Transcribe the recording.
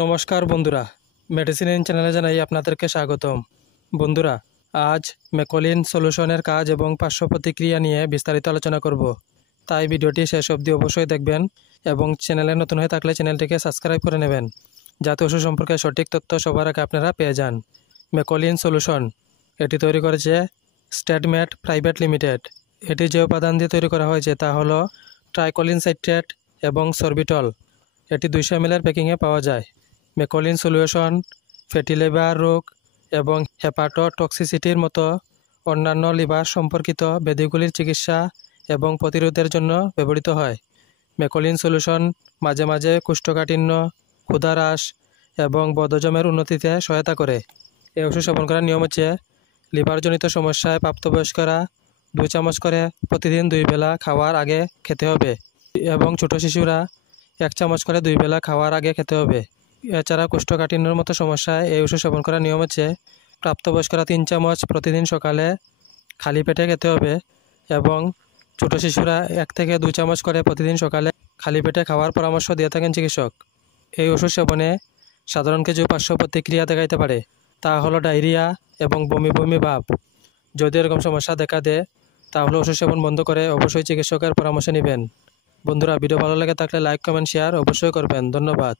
নমস্কার বন্ধুরা, medicine in চ্যানেলে জানাই আপনাদেরকে স্বাগতম। বন্ধুরা, আজ মেকোলিন সলিউশনের কাজ এবং পার্শ্ব প্রতিক্রিয়া নিয়ে বিস্তারিত আলোচনা করব। তাই ভিডিওটি শেষ অবধি অবশ্যই দেখবেন এবং চ্যানেলে নতুন হয়ে থাকলে চ্যানেলটিকে সাবস্ক্রাইব করে নেবেন, যাতে ওষুধ সম্পর্কে সঠিক তথ্য সবার আগে আপনারা পেয়ে যান। মেকোলিন সলিউশন এটি তৈরি করেছে স্টেটমেট প্রাইভেট লিমিটেড। এটি যে উপাদান দিয়ে তৈরি করা হয়েছে তা হলো ট্রাইকোলিন সাইট্রেট এবং সরবিটল। এটি 200 ml প্যাকিংয়ে পাওয়া যায়। মেকোলিন সলিউশন ফ্যাটি লিভার রোগ এবং হেপাটোটক্সিসিটির মতো অন্যান্য লিভার সম্পর্কিত ব্যাধিগুলির চিকিৎসা এবং প্রতিরোধের জন্য ব্যবহৃত হয়। মেকোলিন সলিউশন মাঝে মাঝে কোষ্ঠকাঠিন্য, ক্ষুধাহ্রাস এবং বদহজমের উন্নতিতে সহায়তা করে। এই ওষুধ সেবন করার নিয়ম হচ্ছে, লিভারজনিত সমস্যায় প্রাপ্তবয়স্করা 2 চামচ করে প্রতিদিন 2 বেলা খাওয়ার আগে খেতে হবে এবং ছোট শিশুরা 1 চামচ করে 2 বেলা খাওয়ার আগে খেতে হবে। এছাড়া কোষ্ঠকাঠিন্যের মতো সমস্যায় এই ওষুধ সেবন করার নিয়ম হচ্ছে, প্রাপ্তবয়স্করা 3 চামচ প্রতিদিন সকালে খালি পেটে খেতে হবে এবং ছোট শিশুরা 1 থেকে 2 চামচ করে প্রতিদিন সকালে খালি পেটে খাওয়ার পরামর্শ দিয়ে থাকেন চিকিৎসক। এই ওষুধ সেবনে সাধারণ কিছু পার্শ্ব প্রতিক্রিয়া দেখাইতে পারে, তা হলো ডায়রিয়া এবং বমি বমি ভাব। যদি এরকম সমস্যা দেখা দেয় তাহলে ওষুধ সেবন বন্ধ করে অবশ্যই চিকিৎসকের পরামর্শ নেবেন। বন্ধুরা, ভিডিও ভালো লেগে থাকলে লাইক, কমেন্ট, শেয়ার অবশ্যই করবেন। ধন্যবাদ।